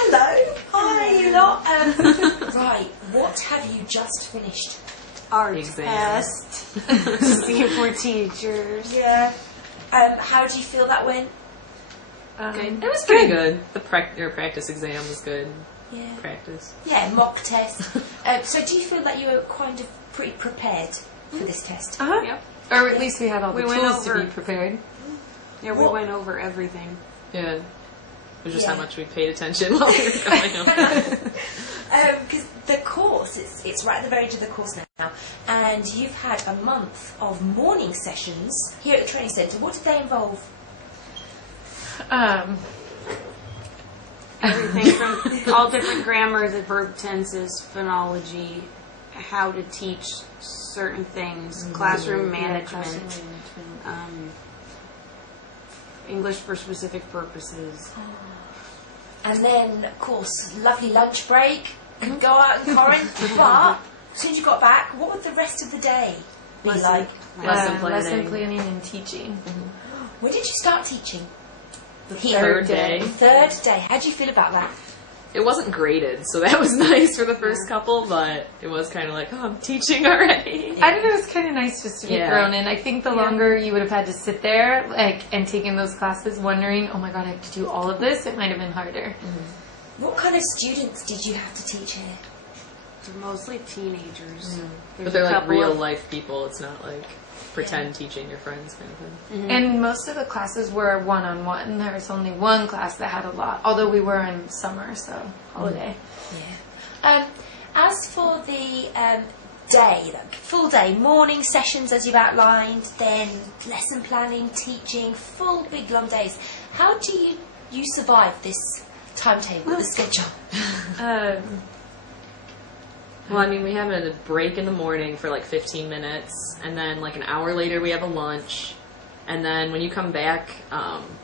Hello. Hi, you lot. Right, what have you just finished? Our Exam. test to see if we're teachers. Yeah. How do you feel that went? It was pretty good. The practice exam was good. Yeah. Practice. Yeah, mock test. So do you feel that you were kind of pretty prepared for this test? Uh-huh. Yep. Or at least we had all the We went tools to over- be prepared. Yeah, we went over everything. Yeah. It was just Yeah. how much we paid attention while we were going over. Because the course, it's right at the very edge of the course now, and you've had a month of morning sessions here at the training centre. What did they involve? Everything from all different grammars, verb tenses, phonology, how to teach certain things, classroom management, English for specific purposes. And then, of course, lovely lunch break, go out in Corinth, but as soon as you got back, what would the rest of the day be like? Lesson planning. Lesson planning and teaching. When did you start teaching? The Third day. Third day. How do you feel about that? It wasn't graded, so that was nice for the first couple, but it was kind of like, oh, I'm teaching already. I think it was kind of nice just to be thrown in. I think the longer you would have had to sit there and taking those classes wondering, oh my god, I have to do all of this, it might have been harder. What kind of students did you have to teach here? They're mostly teenagers. But they're like real life people. It's not like pretend teaching your friends kind of thing. And most of the classes were one-on-one. There was only one class that had a lot, although we were in summer, so holiday. Yeah. As for the day, like full day, morning sessions as you've outlined, then lesson planning, teaching, full big long days. How do you survive this timetable, the schedule? Well, I mean, we have a break in the morning for like 15 minutes, and then like an hour later we have a lunch, and then when you come back,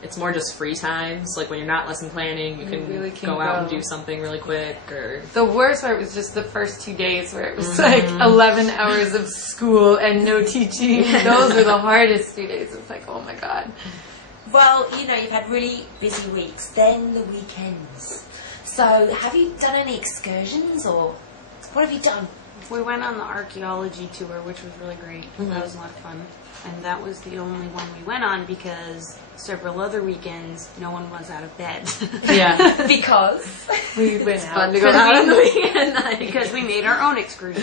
it's more just free time. So like when you're not lesson planning, you can, really can go out and go. do something really quick. Or The worst part was just the first 2 days where it was like 11 hours of school and no teaching. Those were the hardest 2 days. It's like, oh my god. Well, you know, you've had really busy weeks, then the weekends. So have you done any excursions, or what have you done? We went on the archaeology tour, which was really great. That was a lot of fun. And that was the only one we went on because several other weekends, no one was out of bed. yeah, Because We went out. fun to go out on the weekend night. Because we made our own excursion.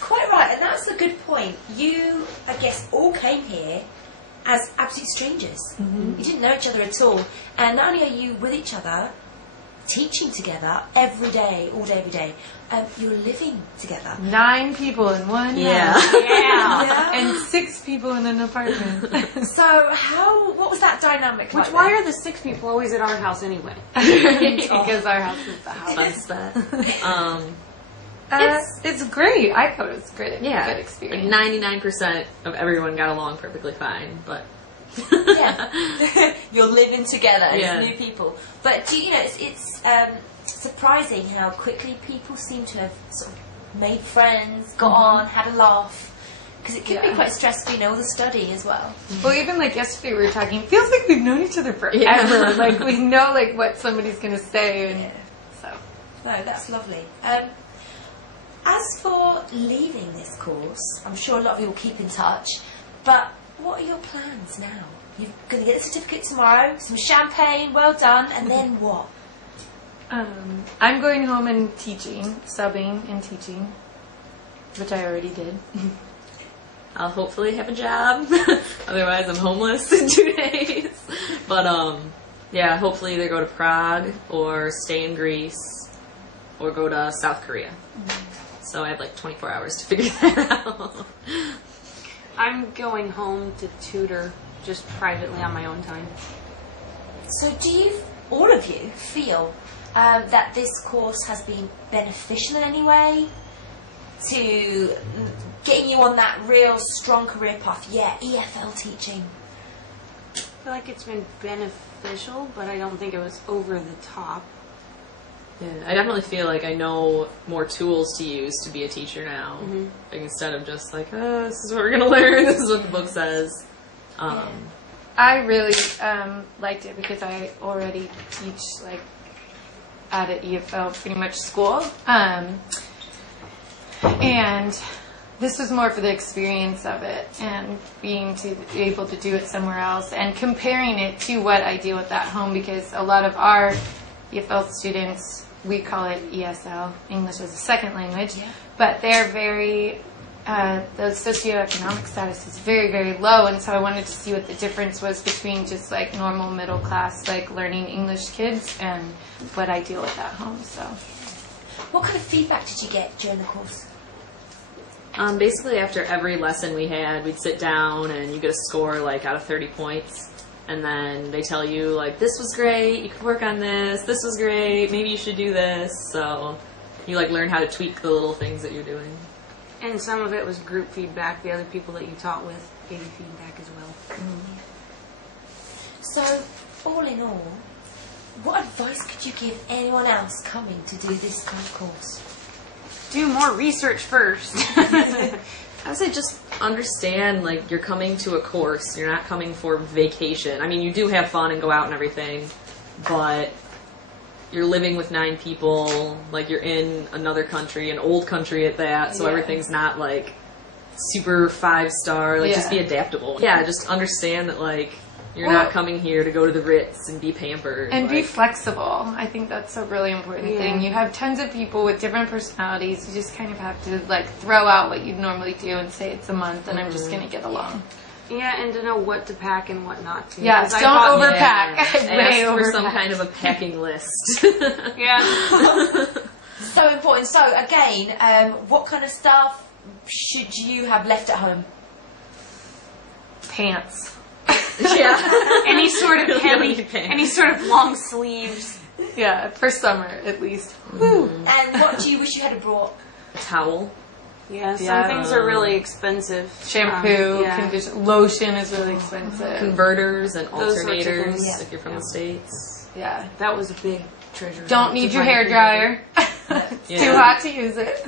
quite right, and that's a good point. You, I guess, all came here as absolute strangers. You didn't know each other at all, and not only are you with each other, teaching together every day, all day, every day, you're living together. 9 people in one Yeah. house. Yeah. And 6 people in an apartment. So what was that dynamic like? Why are the 6 people always at our house anyway? Because our house is the house. Fun stuff. It's great. I thought it was great. Yeah, Good like experience. 99% of everyone got along perfectly fine, but Yeah. You're living together as Yeah. new people. But do you know, it's surprising how quickly people seem to have sort of made friends, got on, had a laugh. Because it can be quite stressful, you know, all the studying as well. Well, even like yesterday we were talking, feels like we've known each other forever. Yeah. Like we know like what somebody's going to say. And so. No, that's lovely. As for leaving this course, I'm sure a lot of you will keep in touch, but what are your plans now? You're going to get a certificate tomorrow, some champagne, well done, and then what? I'm going home and teaching, subbing and teaching, which I already did. I'll hopefully have a job. Otherwise, I'm homeless in 2 days. But yeah, hopefully either go to Prague or stay in Greece or go to South Korea. So I have like 24 hours to figure that out. I'm going home to tutor just privately on my own time. So do you, all of you, feel that this course has been beneficial in any way to getting you on that real strong career path? Yeah, EFL teaching. I feel like it's been beneficial, but I don't think it was over the top. Yeah, I definitely feel like I know more tools to use to be a teacher now. Like instead of just like, oh, this is what we're going to learn, this is what the book says. I really liked it because I already teach like at an EFL pretty much school. And this was more for the experience of it and being able to do it somewhere else and comparing it to what I deal with at home, because a lot of our EFL students, we call it ESL, English as a second language, but they're very, the socioeconomic status is very, very low, and so I wanted to see what the difference was between just like normal middle class, like learning English kids and what I deal with at home. So, what kind of feedback did you get during the course? Basically, after every lesson we had, we'd sit down and you get a score like out of 30 points. And then they tell you, like, this was great, you could work on this was great, maybe you should do this. So you, like, learn how to tweak the little things that you're doing. And some of it was group feedback. The other people that you taught with gave you feedback as well. So, all in all, what advice could you give anyone else coming to do this kind of course? Do more research first. I would say just understand, like, you're coming to a course. You're not coming for vacation. I mean, you do have fun and go out and everything, but you're living with 9 people. Like, you're in another country, an old country at that, so everything's not, like, super 5-star. Like, just be adaptable. Yeah, just understand that, like, you're not coming here to go to the Ritz and be pampered. And be flexible. I think that's a really important thing. You have tons of people with different personalities. You just kind of have to, like, throw out what you'd normally do and say it's a month and I'm just going to get along. Yeah, and to know what to pack and what not to. Yeah, don't overpack. Ask for some kind of a packing list. So important. So, again, what kind of stuff should you have left at home? Pants. Any sort of heavy, any sort of long sleeves. Yeah, for summer at least. And what do you wish you had brought? A towel. Yeah, some things are really expensive. Shampoo, conditioner, lotion is really expensive. Converters and Those sorts of alternators things. if you're from the States. Yeah. That was a big treasure. Don't need your hair dryer. It's too hot to use it.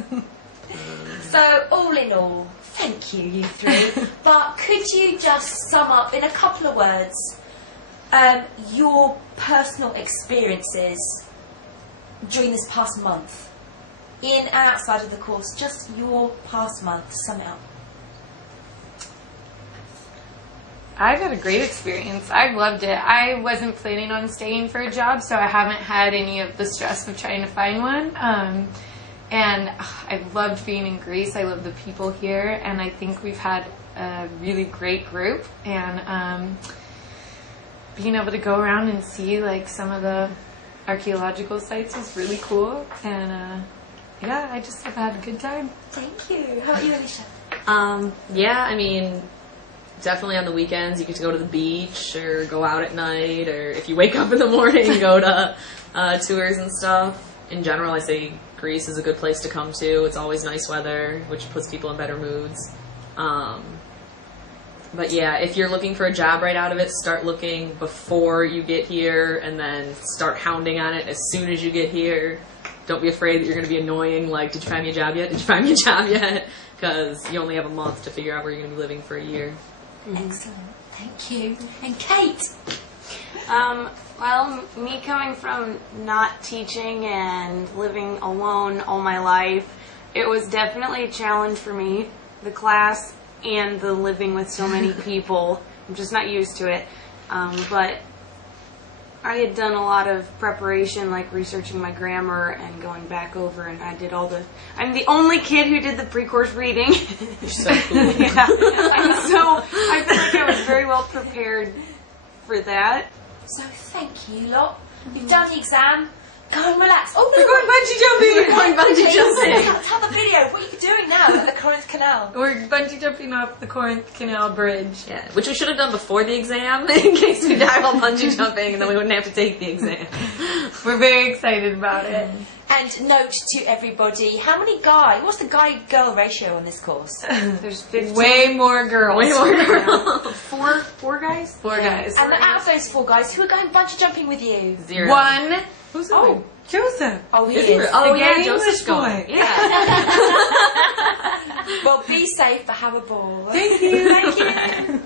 So, all in all, thank you, you three. But could you just sum up in a couple of words your personal experiences during this past month? In and outside of the course, just your past month, sum it up. I've had a great experience. I've loved it. I wasn't planning on staying for a job, so I haven't had any of the stress of trying to find one. And I've loved being in Greece. I love the people here, and I think we've had a really great group. And being able to go around and see like some of the archaeological sites was really cool. And yeah, I just have had a good time. Thank you. How about you, Alicia? Yeah, I mean, definitely on the weekends you get to go to the beach or go out at night, or if you wake up in the morning, go to tours and stuff. In general, I say Greece is a good place to come to. It's always nice weather, which puts people in better moods. But yeah, if you're looking for a job right out of it, start looking before you get here and then start hounding on it as soon as you get here. Don't be afraid that you're going to be annoying, like, did you find me a job yet? Did you find me a job yet? Because you only have a month to figure out where you're going to be living for a year. Excellent. Thank you. And Kate? Well, me coming from not teaching and living alone all my life, it was definitely a challenge for me. The class and the living with so many people. I'm just not used to it. But I had done a lot of preparation, like researching my grammar and going back over, and I did all the... I'm the only kid who did the pre-course reading. You're so cool. Yeah. And so I feel like I was very well prepared for that. So thank you, lot. You've done the exam. Go and relax. Oh, no, We're going bungee jumping! We're going bungee jumping! Tell the video. What are you doing now at the Corinth Canal? We're bungee jumping off the Corinth Canal Bridge. Yeah, which we should have done before the exam, in case we die while bungee jumping, and then we wouldn't have to take the exam. We're very excited about it. And note to everybody, how many guys, what's the guy-girl ratio on this course? There's 15. Way more girls. Way more girls. Four guys? 4 guys. And out of those 4 guys, who are going bungee jumping with you? 0. 1. Who's going? Oh, Joseph. Oh, he Is is. Oh, The yeah, gay Joseph's English going. boy. Yeah. Well, be safe, but have a ball. Thank you. Thank you.